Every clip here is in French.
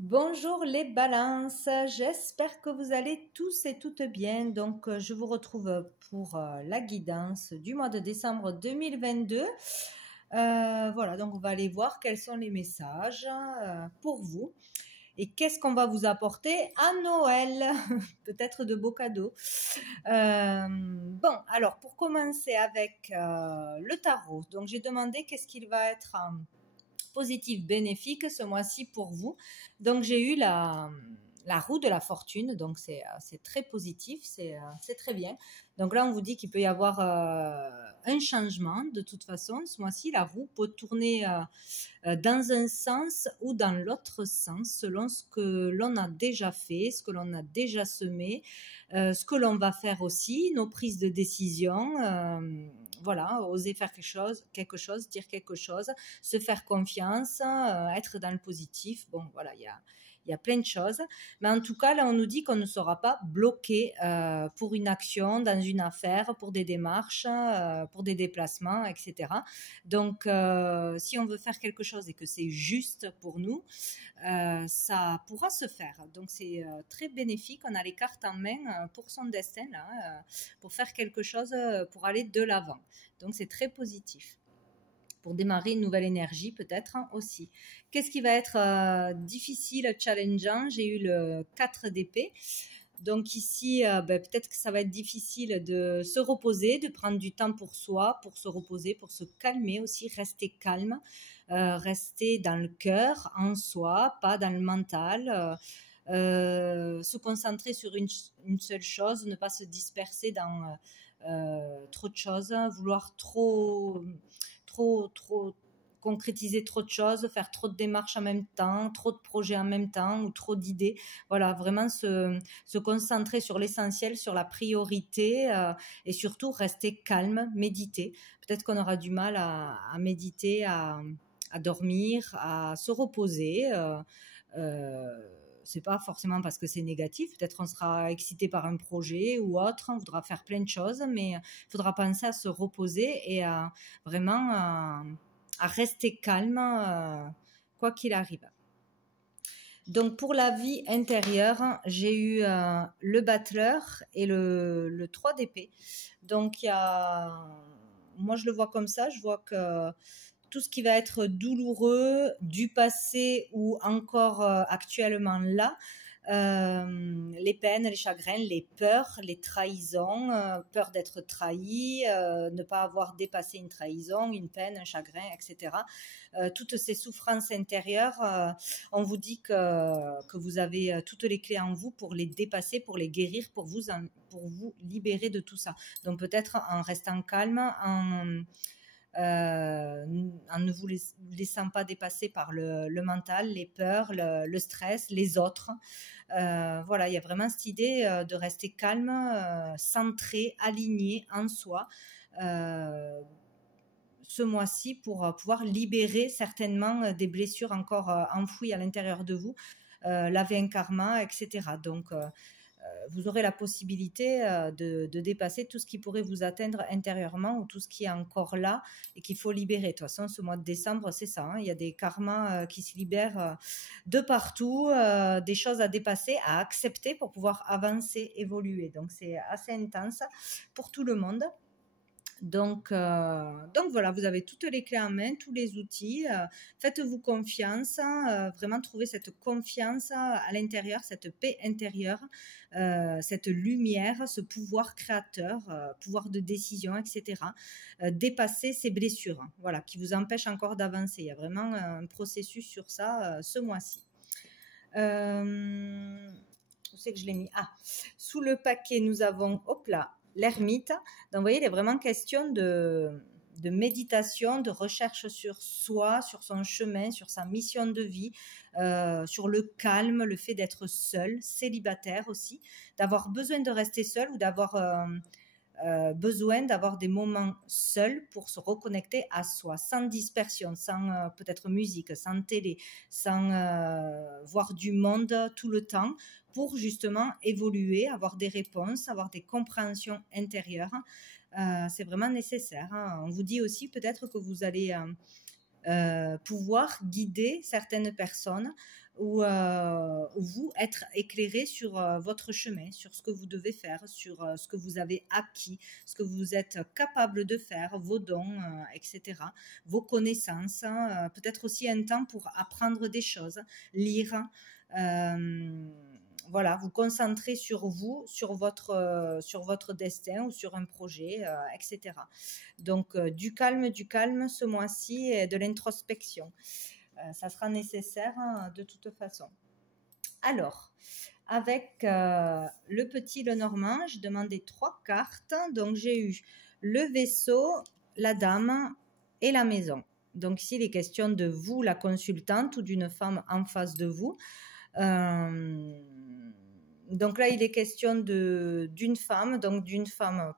Bonjour les balances, j'espère que vous allez tous et toutes bien. Donc, je vous retrouve pour la guidance du mois de décembre 2022. Voilà, donc on va aller voir quels sont les messages pour vous et qu'est-ce qu'on va vous apporter à Noël. Peut-être de beaux cadeaux. Bon, alors pour commencer avec le tarot, donc j'ai demandé qu'est-ce qu'il va être positif, bénéfique ce mois-ci pour vous. Donc j'ai eu la roue de la fortune, donc c'est très positif, c'est très bien. Donc là, on vous dit qu'il peut y avoir un changement de toute façon. Ce mois-ci, la roue peut tourner dans un sens ou dans l'autre sens, selon ce que l'on a déjà fait, ce que l'on a déjà semé, ce que l'on va faire aussi, nos prises de décision. Voilà, oser faire quelque chose, dire quelque chose, se faire confiance, être dans le positif. Bon, voilà, il y a plein de choses. Mais en tout cas, là, on nous dit qu'on ne sera pas bloqué pour une action, dans une affaire, pour des démarches, pour des déplacements, etc. Donc, si on veut faire quelque chose et que c'est juste pour nous, ça pourra se faire. Donc, c'est très bénéfique. On a les cartes en main pour son destin, là, pour faire quelque chose, pour aller de l'avant. Donc, c'est très positif pour démarrer une nouvelle énergie peut-être aussi. Qu'est-ce qui va être difficile, challengeant? J'ai eu le 4 d'épée. Donc ici, peut-être que ça va être difficile de se reposer, de prendre du temps pour soi, pour se reposer, pour se calmer aussi, rester calme, rester dans le cœur, en soi, pas dans le mental. Se concentrer sur une seule chose, ne pas se disperser dans trop de choses, vouloir trop concrétiser trop de choses, faire trop de démarches en même temps, trop de projets en même temps ou trop d'idées. Voilà, vraiment se concentrer sur l'essentiel, sur la priorité et surtout rester calme, méditer. Peut-être qu'on aura du mal à méditer, à dormir, à se reposer. C'est pas forcément parce que c'est négatif. Peut-être on sera excité par un projet ou autre, on voudra faire plein de choses, mais il faudra penser à se reposer et à vraiment à rester calme quoi qu'il arrive. Donc pour la vie intérieure, j'ai eu le battleur et le 3 d'épée. Donc moi je le vois comme ça, je vois que tout ce qui va être douloureux du passé ou encore actuellement là, les peines, les chagrins, les peurs, les trahisons, peur d'être trahi, ne pas avoir dépassé une trahison, une peine, un chagrin, etc. Toutes ces souffrances intérieures, on vous dit que vous avez toutes les clés en vous pour les dépasser, pour les guérir, pour vous libérer de tout ça. Donc peut-être en restant calme, en ne vous laissant pas dépasser par le mental, les peurs, le stress, les autres. Voilà, il y a vraiment cette idée de rester calme, centré, aligné en soi. Ce mois-ci pour pouvoir libérer certainement des blessures encore enfouies à l'intérieur de vous, laver un karma, etc. Donc, vous aurez la possibilité de dépasser tout ce qui pourrait vous atteindre intérieurement ou tout ce qui est encore là et qu'il faut libérer. De toute façon, ce mois de décembre, c'est ça. Hein, il y a des karmas qui se libèrent de partout, des choses à dépasser, à accepter pour pouvoir avancer, évoluer. Donc, c'est assez intense pour tout le monde. Donc voilà, vous avez toutes les clés en main, tous les outils. Faites-vous confiance, vraiment trouver cette confiance à l'intérieur, cette paix intérieure, cette lumière, ce pouvoir créateur, pouvoir de décision, etc. Dépasser ces blessures, voilà, qui vous empêchent encore d'avancer. Il y a vraiment un processus sur ça ce mois-ci. Où c'est que je l'ai mis? Ah, sous le paquet, nous avons, hop là, l'ermite. Donc, vous voyez, il est vraiment question de méditation, de recherche sur soi, sur son chemin, sur sa mission de vie, sur le calme, le fait d'être seul, célibataire aussi, d'avoir besoin de rester seul ou d'avoir besoin d'avoir des moments seuls pour se reconnecter à soi, sans dispersion, sans peut-être musique, sans télé, sans voir du monde tout le temps, pour justement évoluer, avoir des réponses, avoir des compréhensions intérieures. C'est vraiment nécessaire. Hein. On vous dit aussi peut-être que vous allez pouvoir guider certaines personnes ou vous être éclairé sur votre chemin, sur ce que vous devez faire, sur ce que vous avez acquis, ce que vous êtes capable de faire, vos dons, etc., vos connaissances, hein, peut-être aussi un temps pour apprendre des choses, lire, voilà, vous concentrer sur vous, sur votre destin ou sur un projet, etc. Donc, du calme ce mois-ci et de l'introspection. Ça sera nécessaire de toute façon. Alors, avec le petit Lenormand, j'ai demandé 3 cartes. Donc, j'ai eu le vaisseau, la dame et la maison. Donc, ici, il est question de vous, la consultante, ou d'une femme en face de vous. Donc là, il est question d'une femme,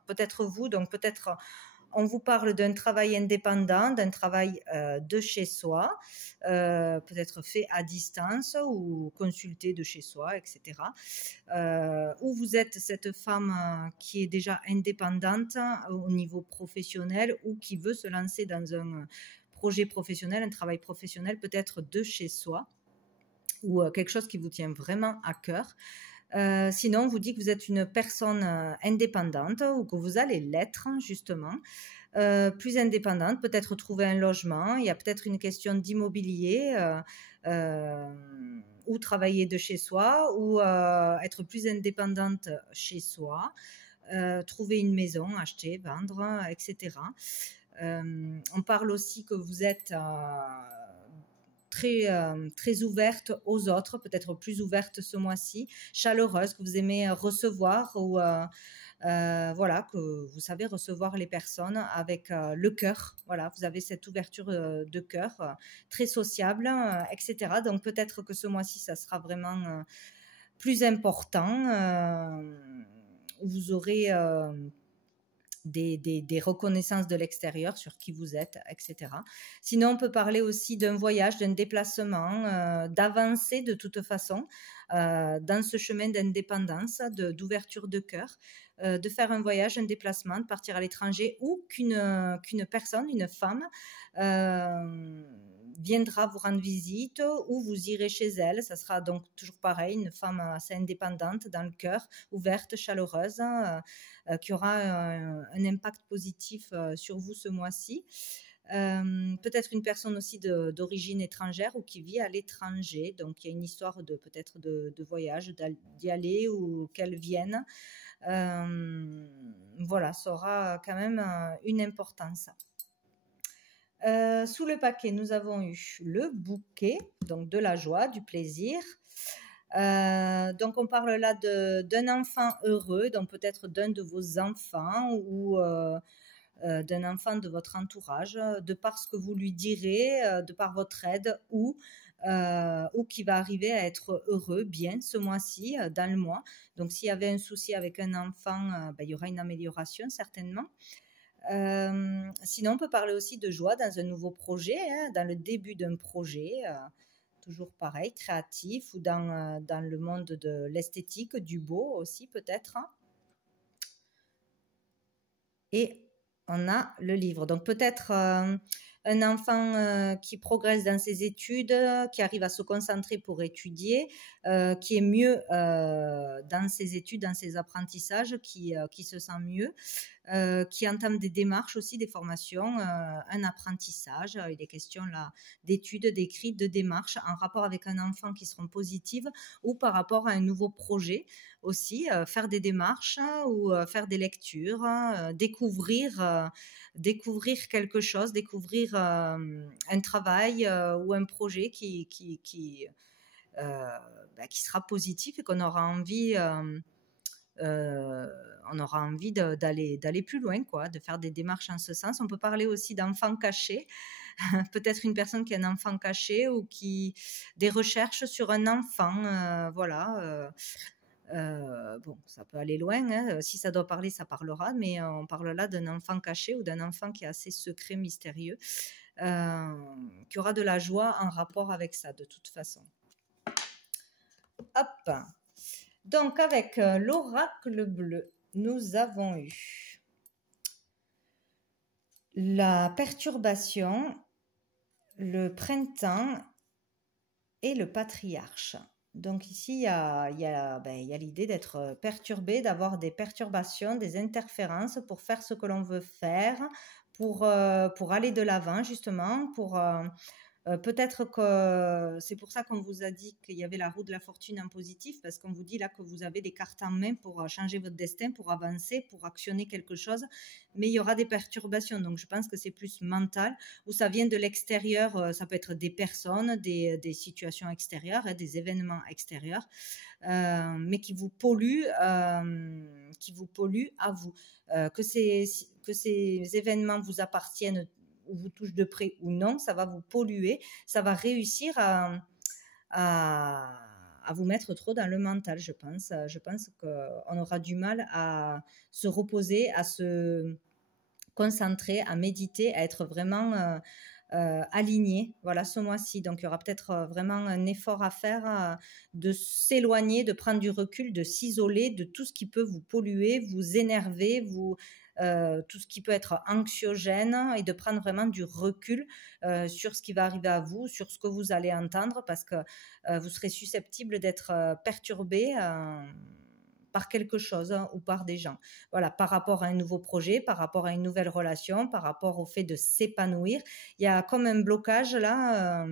peut-être vous, donc peut-être on vous parle d'un travail indépendant, d'un travail de chez soi, peut-être fait à distance ou consulté de chez soi, etc. Ou vous êtes cette femme qui est déjà indépendante au niveau professionnel ou qui veut se lancer dans un projet professionnel, un travail professionnel peut-être de chez soi ou quelque chose qui vous tient vraiment à cœur. Sinon, on vous dit que vous êtes une personne indépendante ou que vous allez l'être, justement. Plus indépendante, peut-être trouver un logement. Il y a peut-être une question d'immobilier ou travailler de chez soi ou être plus indépendante chez soi. Trouver une maison, acheter, vendre, etc. On parle aussi que vous êtes très ouverte aux autres, peut-être plus ouverte ce mois-ci, chaleureuse, que vous aimez recevoir ou voilà, que vous savez recevoir les personnes avec le cœur. Voilà, vous avez cette ouverture de cœur, très sociable, etc. Donc peut-être que ce mois-ci, ça sera vraiment plus important. Vous aurez des reconnaissances de l'extérieur sur qui vous êtes, etc. Sinon, on peut parler aussi d'un voyage, d'un déplacement, d'avancer de toute façon dans ce chemin d'indépendance, d'ouverture de cœur, de faire un voyage, un déplacement, de partir à l'étranger ou qu'une personne, une femme, viendra vous rendre visite ou vous irez chez elle. Ça sera donc toujours pareil, une femme assez indépendante dans le cœur, ouverte, chaleureuse, qui aura un impact positif sur vous ce mois-ci. Peut-être une personne aussi d'origine étrangère ou qui vit à l'étranger. Donc, il y a une histoire peut-être de voyage, d'y aller ou qu'elle vienne. Voilà, ça aura quand même une importance. Sous le paquet, nous avons eu le bouquet, donc de la joie, du plaisir. Donc on parle là d'un enfant heureux, donc peut-être d'un de vos enfants ou d'un enfant de votre entourage, de par ce que vous lui direz, de par votre aide ou qui va arriver à être heureux, bien ce mois-ci, dans le mois. Donc s'il y avait un souci avec un enfant, il y aura une amélioration certainement. Sinon, on peut parler aussi de joie dans un nouveau projet, hein, dans le début d'un projet, toujours pareil, créatif, ou dans le monde de l'esthétique, du beau aussi peut-être. Et on a le livre. Donc peut-être un enfant qui progresse dans ses études, qui arrive à se concentrer pour étudier, qui est mieux dans ses études, dans ses apprentissages, qui se sent mieux. Qui entament des démarches aussi, des formations, un apprentissage. Il est question là d'études, d'écrits, de démarches en rapport avec un enfant qui seront positives ou par rapport à un nouveau projet aussi, faire des démarches ou faire des lectures, découvrir quelque chose, découvrir un travail ou un projet qui sera positif et qu'on aura envie d'aller plus loin, quoi, de faire des démarches en ce sens. On peut parler aussi d'enfants cachés, peut-être une personne qui a un enfant caché ou des recherches sur un enfant, voilà. Bon, ça peut aller loin, hein. Si ça doit parler, ça parlera, mais on parle là d'un enfant caché ou d'un enfant qui est assez secret, mystérieux, qui aura de la joie en rapport avec ça, de toute façon. Hop. Donc, avec l'oracle bleu, nous avons eu la perturbation, le printemps et le patriarche. Donc ici, il y a l'idée d'être perturbé, d'avoir des perturbations, des interférences pour faire ce que l'on veut faire, pour aller de l'avant justement, peut-être que c'est pour ça qu'on vous a dit qu'il y avait la roue de la fortune en positif, parce qu'on vous dit là que vous avez des cartes en main pour changer votre destin, pour avancer, pour actionner quelque chose, mais il y aura des perturbations. Donc je pense que c'est plus mental, ou ça vient de l'extérieur, ça peut être des personnes, des situations extérieures, des événements extérieurs, mais qui vous polluent à vous. Que ces événements vous appartiennent ou vous touche de près ou non, ça va vous polluer, ça va réussir à vous mettre trop dans le mental, je pense. Je pense qu'on aura du mal à se reposer, à se concentrer, à méditer, à être vraiment aligné, voilà, ce mois-ci. Donc, il y aura peut-être vraiment un effort à faire de s'éloigner, de prendre du recul, de s'isoler de tout ce qui peut vous polluer, vous énerver, tout ce qui peut être anxiogène, et de prendre vraiment du recul sur ce qui va arriver à vous, sur ce que vous allez entendre, parce que vous serez susceptible d'être perturbé par quelque chose ou par des gens. Voilà, par rapport à un nouveau projet, par rapport à une nouvelle relation, par rapport au fait de s'épanouir. Il y a comme un blocage là,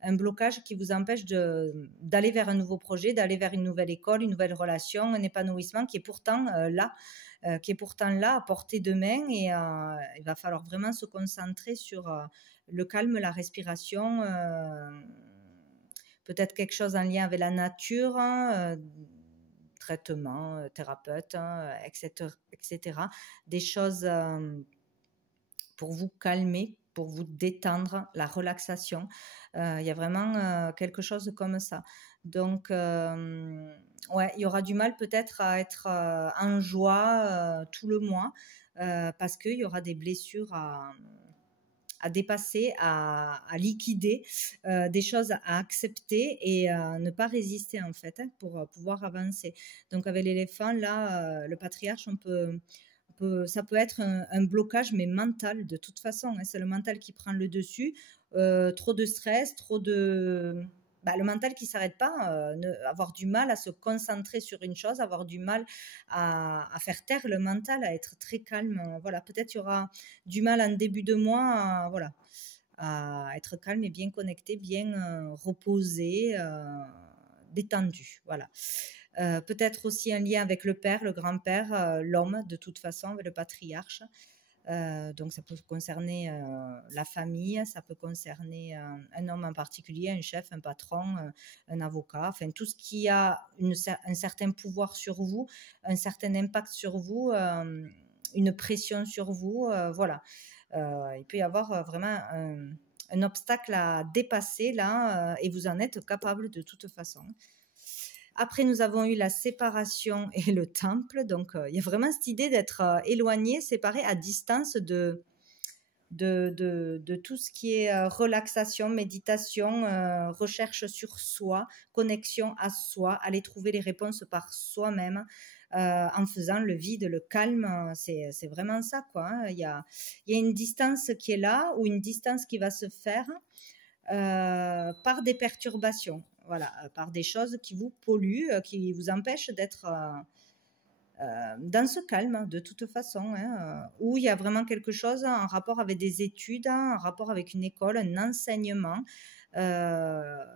un blocage qui vous empêche d'aller vers un nouveau projet, d'aller vers une nouvelle école, une nouvelle relation, un épanouissement qui est pourtant là, à portée de main, et il va falloir vraiment se concentrer sur le calme, la respiration, peut-être quelque chose en lien avec la nature, traitement, thérapeute, etc. Des choses pour vous calmer, pour vous détendre, la relaxation. Il y a vraiment quelque chose comme ça. Donc, ouais, il y aura du mal peut-être à être en joie tout le mois, parce qu'il y aura des blessures à dépasser, à liquider, des choses à accepter et à ne pas résister en fait, pour pouvoir avancer. Donc avec l'éléphant là, le patriarche, ça peut être un blocage, mais mental de toute façon, c'est le mental qui prend le dessus, trop de stress, le mental qui s'arrête pas, avoir du mal à se concentrer sur une chose, avoir du mal à faire taire le mental, à être très calme. Voilà, peut-être il y aura du mal en début de mois, voilà, à être calme et bien connecté, bien reposé, détendu. Voilà. Peut-être aussi un lien avec le père, le grand-père, l'homme de toute façon, avec le patriarche. Donc ça peut concerner la famille, ça peut concerner un homme en particulier, un chef, un patron, un avocat, enfin tout ce qui a un certain pouvoir sur vous, un certain impact sur vous, une pression sur vous, voilà. Il peut y avoir vraiment un obstacle à dépasser là, et vous en êtes capable de toute façon. Après, nous avons eu la séparation et le temple. Donc, il y a vraiment cette idée d'être éloigné, séparé, à distance de tout ce qui est relaxation, méditation, recherche sur soi, connexion à soi, aller trouver les réponses par soi-même, en faisant le vide, le calme. C'est vraiment ça, quoi, hein. Il y a une distance qui est là, ou une distance qui va se faire par des perturbations. Voilà, par des choses qui vous polluent, qui vous empêchent d'être dans ce calme, de toute façon, hein, où il y a vraiment quelque chose en rapport avec des études, en rapport avec une école, un enseignement. Là,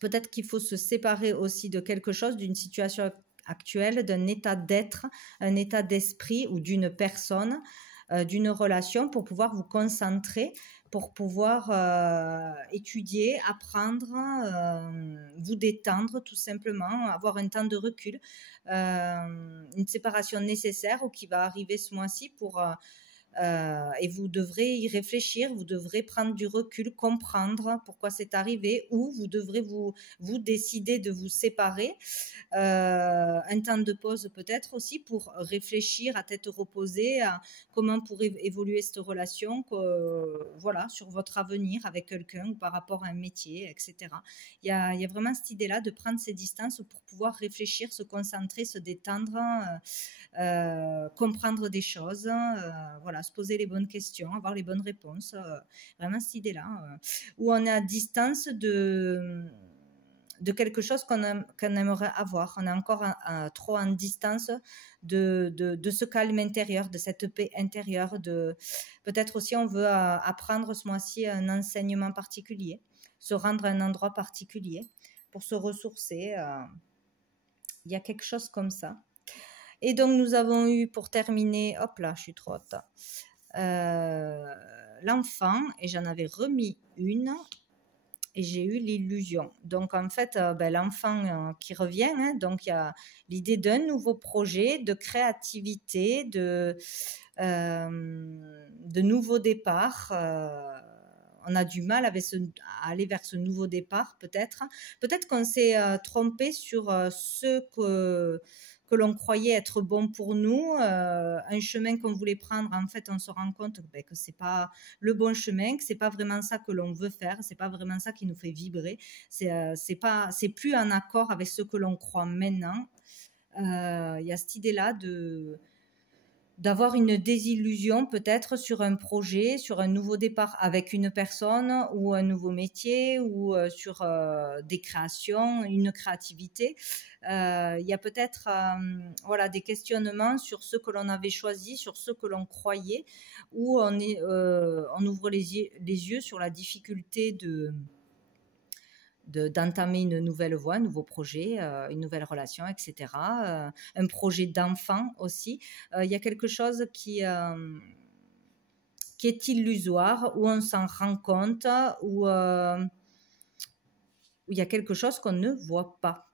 peut-être qu'il faut se séparer aussi de quelque chose, d'une situation actuelle, d'un état d'être, un état d'esprit, ou d'une personne, d'une relation, pour pouvoir vous concentrer, pour pouvoir étudier, apprendre, vous détendre tout simplement, avoir un temps de recul, une séparation nécessaire, ou qui va arriver ce mois-ci, et vous devrez y réfléchir, vous devrez prendre du recul, comprendre pourquoi c'est arrivé, ou vous devrez vous décider de vous séparer, un temps de pause peut-être aussi, pour réfléchir à tête reposée à comment pourrait évoluer cette relation, voilà, sur votre avenir avec quelqu'un, ou par rapport à un métier, etc. Il y a vraiment cette idée-là de prendre ces distances pour pouvoir réfléchir, se concentrer, se détendre, comprendre des choses, voilà, voilà, se poser les bonnes questions, avoir les bonnes réponses, vraiment cette idée-là, où on est à distance de quelque chose qu'on aimerait avoir. On est encore trop en distance de ce calme intérieur, de cette paix intérieure. Peut-être aussi on veut apprendre ce mois-ci un enseignement particulier, se rendre à un endroit particulier pour se ressourcer. Il y a quelque chose comme ça. Et donc nous avons eu, pour terminer, hop là, je suis trop haute, l'enfant, et j'en avais remis une. Et j'ai eu l'illusion. Donc, en fait, l'enfant qui revient, hein, donc il y a l'idée d'un nouveau projet, de créativité, de nouveau départ. On a du mal à aller vers ce nouveau départ, peut-être. Peut-être qu'on s'est trompé sur ce que l'on croyait être bon pour nous, un chemin qu'on voulait prendre, en fait, on se rend compte que c'est pas le bon chemin, que c'est pas vraiment ça que l'on veut faire, c'est pas vraiment ça qui nous fait vibrer, c'est plus en accord avec ce que l'on croit maintenant. Il y a cette idée-là d'avoir une désillusion peut-être sur un projet, sur un nouveau départ avec une personne ou un nouveau métier ou sur des créations, une créativité. Il y a peut-être des questionnements sur ce que l'on avait choisi, sur ce que l'on croyait, où on ouvre les yeux sur la difficulté d'entamer une nouvelle voie, un nouveau projet, une nouvelle relation, etc. Un projet d'enfant aussi. Il y a quelque chose qui est illusoire, où on s'en rend compte, où il y a quelque chose qu'on ne voit pas,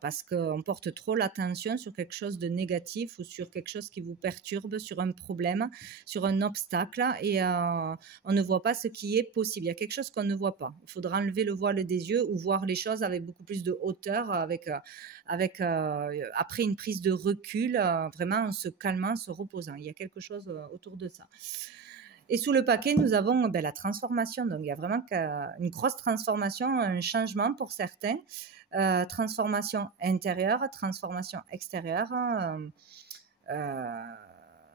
parce qu'on porte trop l'attention sur quelque chose de négatif ou sur quelque chose qui vous perturbe, sur un problème, sur un obstacle, et on ne voit pas ce qui est possible. Il y a quelque chose qu'on ne voit pas. Il faudra enlever le voile des yeux ou voir les choses avec beaucoup plus de hauteur, après une prise de recul, vraiment en se calmant, en se reposant. Il y a quelque chose autour de ça. Et sous le paquet, nous avons la transformation. Donc, il y a vraiment une grosse transformation, un changement pour certains. Transformation intérieure, transformation extérieure.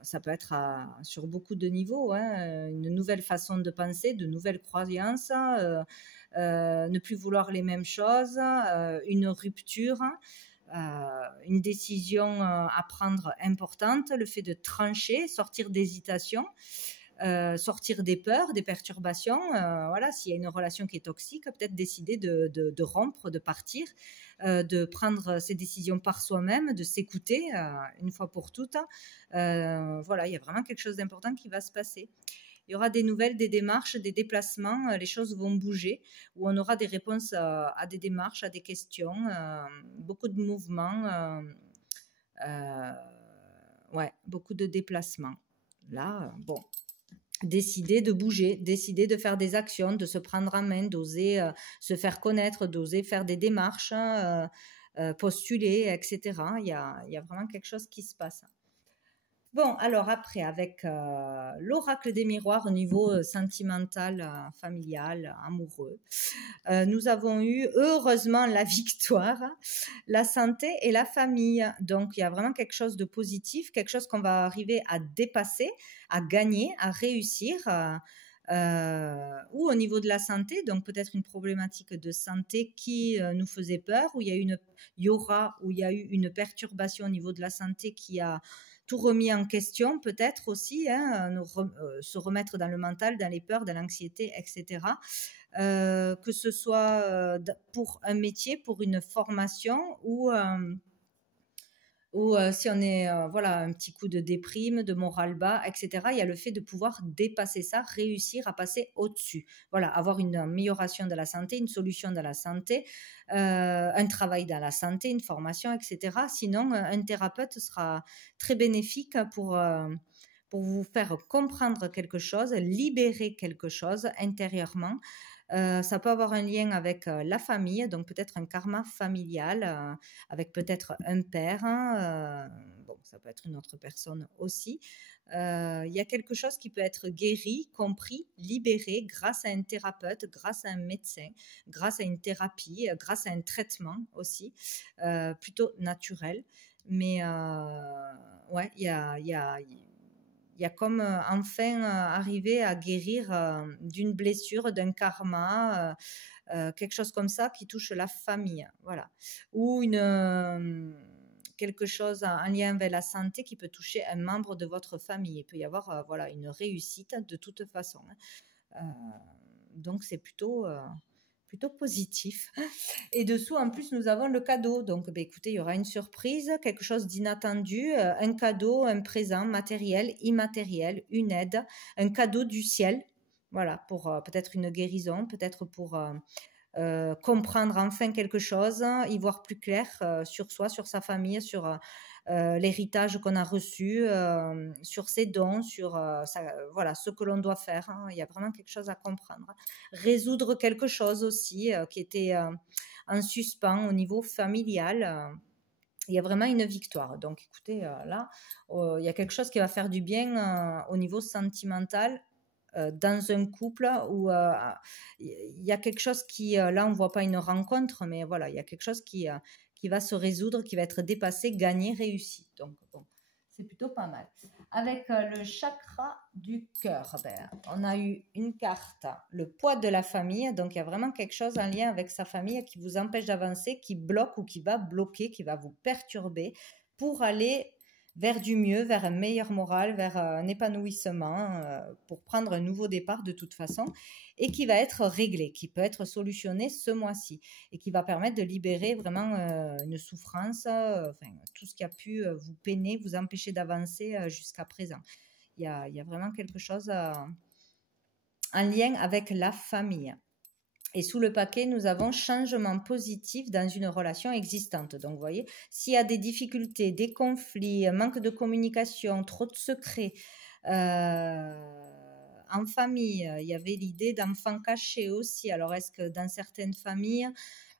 Ça peut être sur beaucoup de niveaux. Une nouvelle façon de penser, de nouvelles croyances, ne plus vouloir les mêmes choses, une rupture. Une décision à prendre importante, le fait de trancher, sortir d'hésitation. Sortir des peurs, des perturbations. S'il y a une relation qui est toxique, peut-être décider de rompre, de partir, de prendre ses décisions par soi-même, de s'écouter une fois pour toutes. Il y a vraiment quelque chose d'important qui va se passer. Il y aura des nouvelles, des démarches, des déplacements, les choses vont bouger, où on aura des réponses à des démarches, à des questions, beaucoup de mouvements, beaucoup de déplacements. Là, décider de bouger, décider de faire des actions, de se prendre en main, d'oser se faire connaître, d'oser faire des démarches, postuler, etc. Il y a vraiment quelque chose qui se passe. Bon, alors après, avec l'oracle des miroirs au niveau sentimental, familial, amoureux, nous avons eu heureusement la victoire, la santé et la famille. Donc, il y a vraiment quelque chose de positif, quelque chose qu'on va arriver à dépasser, à gagner, à réussir. Ou au niveau de la santé, donc peut-être une problématique de santé qui nous faisait peur, où il y a eu une perturbation au niveau de la santé qui a tout remis en question, peut-être aussi, se remettre dans le mental, dans les peurs, dans l'anxiété, etc. Que ce soit pour un métier, pour une formation ou si on est un petit coup de déprime, de morale bas, etc. Il y a le fait de pouvoir dépasser ça, réussir à passer au-dessus. Voilà, avoir une amélioration de la santé, une solution de la santé, un travail dans la santé, une formation, etc. Sinon, un thérapeute sera très bénéfique pour vous faire comprendre quelque chose, libérer quelque chose intérieurement. Ça peut avoir un lien avec la famille, donc peut-être un karma familial, avec peut-être un père, ça peut être une autre personne aussi. Il y a quelque chose qui peut être guéri, compris, libéré grâce à un thérapeute, grâce à un médecin, grâce à une thérapie, grâce à un traitement aussi, plutôt naturel. Mais il y a il y a comme enfin arriver à guérir d'une blessure, d'un karma, quelque chose comme ça qui touche la famille, voilà. Ou quelque chose en lien avec la santé qui peut toucher un membre de votre famille. Il peut y avoir voilà, une réussite de toute façon. Donc c'est plutôt positif. Et dessous, en plus, nous avons le cadeau. Donc, écoutez, il y aura une surprise, quelque chose d'inattendu, un cadeau, un présent matériel, immatériel, une aide, un cadeau du ciel. Voilà, pour peut-être une guérison, peut-être pour comprendre enfin quelque chose, y voir plus clair sur soi, sur sa famille, sur l'héritage qu'on a reçu, sur ses dons, sur voilà, ce que l'on doit faire. Il y a vraiment quelque chose à comprendre. Résoudre quelque chose aussi qui était en suspens au niveau familial. Il y a vraiment une victoire. Donc, écoutez, là, il y a quelque chose qui va faire du bien au niveau sentimental dans un couple où il y a quelque chose qui, là, on ne voit pas une rencontre, mais voilà, il y a quelque chose qui va se résoudre, qui va être dépassé, gagné, réussi. Donc, bon, c'est plutôt pas mal. Avec le chakra du cœur, on a eu une carte, le poids de la famille. Donc, il y a vraiment quelque chose en lien avec sa famille qui vous empêche d'avancer, qui bloque ou qui va bloquer, qui va vous perturber pour aller vers du mieux, vers un meilleur moral, vers un épanouissement, pour prendre un nouveau départ de toute façon, et qui va être réglé, qui peut être solutionné ce mois-ci, et qui va permettre de libérer vraiment une souffrance, enfin, tout ce qui a pu vous peiner, vous empêcher d'avancer jusqu'à présent. Il y a vraiment quelque chose en lien avec la famille. Et sous le paquet, nous avons changement positif dans une relation existante. Donc, vous voyez, s'il y a des difficultés, des conflits, manque de communication, trop de secrets, en famille, il y avait l'idée d'enfants cachés aussi. Alors, est-ce que dans certaines familles,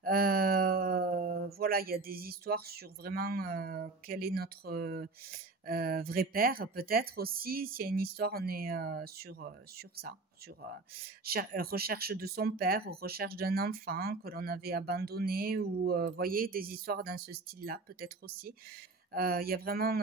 voilà, il y a des histoires sur vraiment quel est notre vrai père, peut-être aussi. S'il y a une histoire, on est sur ça, sur recherche de son père, recherche d'un enfant que l'on avait abandonné, ou voyez, des histoires dans ce style-là, peut-être aussi. Il y a vraiment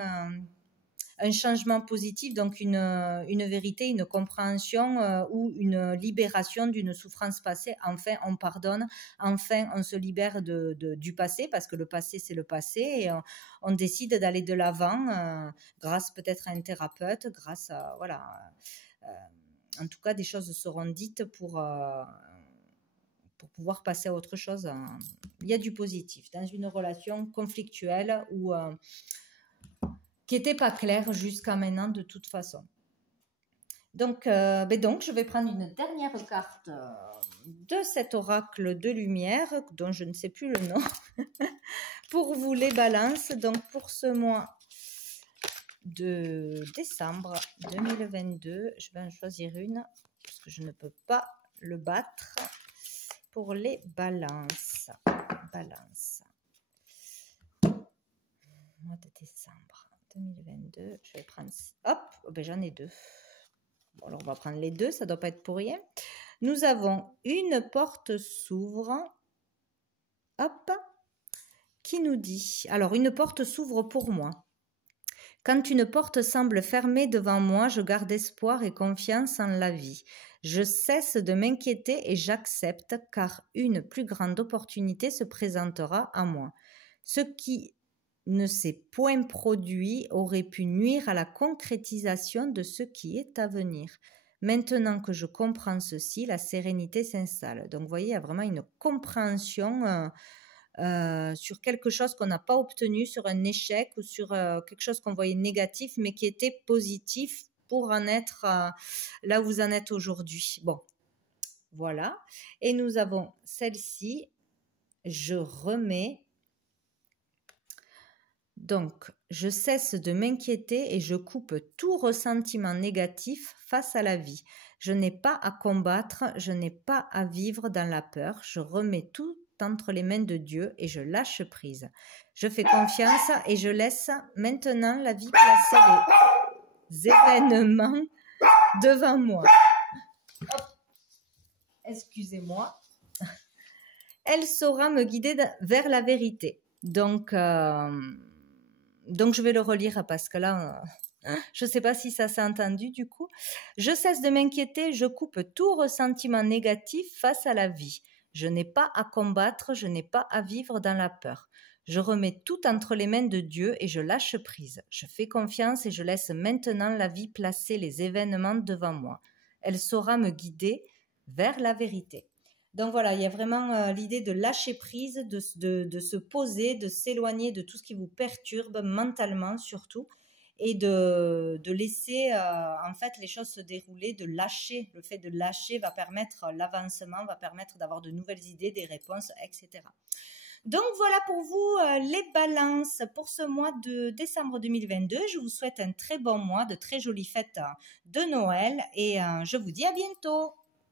un changement positif, donc une vérité, une compréhension ou une libération d'une souffrance passée. Enfin, on pardonne, enfin, on se libère du passé, parce que le passé, c'est le passé, et on décide d'aller de l'avant grâce peut-être à un thérapeute, grâce à, voilà, en tout cas, des choses seront dites pour pouvoir passer à autre chose. Il y a du positif dans une relation conflictuelle ou qui n'était pas clair jusqu'à maintenant de toute façon. Donc, je vais prendre une dernière carte de cet oracle de lumière, dont je ne sais plus le nom, pour vous les balances. Donc, pour ce mois de décembre 2022, je vais en choisir une, parce que je ne peux pas le battre, pour les balances. Mois de décembre 2022, je vais prendre, hop, j'en ai deux. Bon, alors on va prendre les deux, ça ne doit pas être pour rien. Nous avons une porte s'ouvre, hop, qui nous dit, alors une porte s'ouvre pour moi. Quand une porte semble fermée devant moi, je garde espoir et confiance en la vie. Je cesse de m'inquiéter et j'accepte, car une plus grande opportunité se présentera à moi. Ce qui ne s'est point produit aurait pu nuire à la concrétisation de ce qui est à venir. Maintenant que je comprends ceci, la sérénité s'installe. Donc, vous voyez, il y a vraiment une compréhension sur quelque chose qu'on n'a pas obtenu, sur un échec ou sur quelque chose qu'on voyait négatif, mais qui était positif pour en être là où vous en êtes aujourd'hui. Bon, voilà. Et nous avons celle-ci. Je remets. Donc, je cesse de m'inquiéter et je coupe tout ressentiment négatif face à la vie. Je n'ai pas à combattre, je n'ai pas à vivre dans la peur. Je remets tout entre les mains de Dieu et je lâche prise. Je fais confiance et je laisse maintenant la vie placer les événements devant moi. Hop. Excusez-moi. Elle saura me guider vers la vérité. Donc, je vais le relire parce que là, Je ne sais pas si ça s'est entendu du coup. Je cesse de m'inquiéter, je coupe tout ressentiment négatif face à la vie. Je n'ai pas à combattre, je n'ai pas à vivre dans la peur. Je remets tout entre les mains de Dieu et je lâche prise. Je fais confiance et je laisse maintenant la vie placer les événements devant moi. Elle saura me guider vers la vérité. Donc voilà, il y a vraiment l'idée de lâcher prise, de se poser, de s'éloigner de tout ce qui vous perturbe mentalement surtout et de laisser en fait les choses se dérouler, de lâcher. Le fait de lâcher va permettre l'avancement, va permettre d'avoir de nouvelles idées, des réponses, etc. Donc voilà pour vous les balances pour ce mois de décembre 2022. Je vous souhaite un très bon mois, de très jolies fêtes de Noël et je vous dis à bientôt.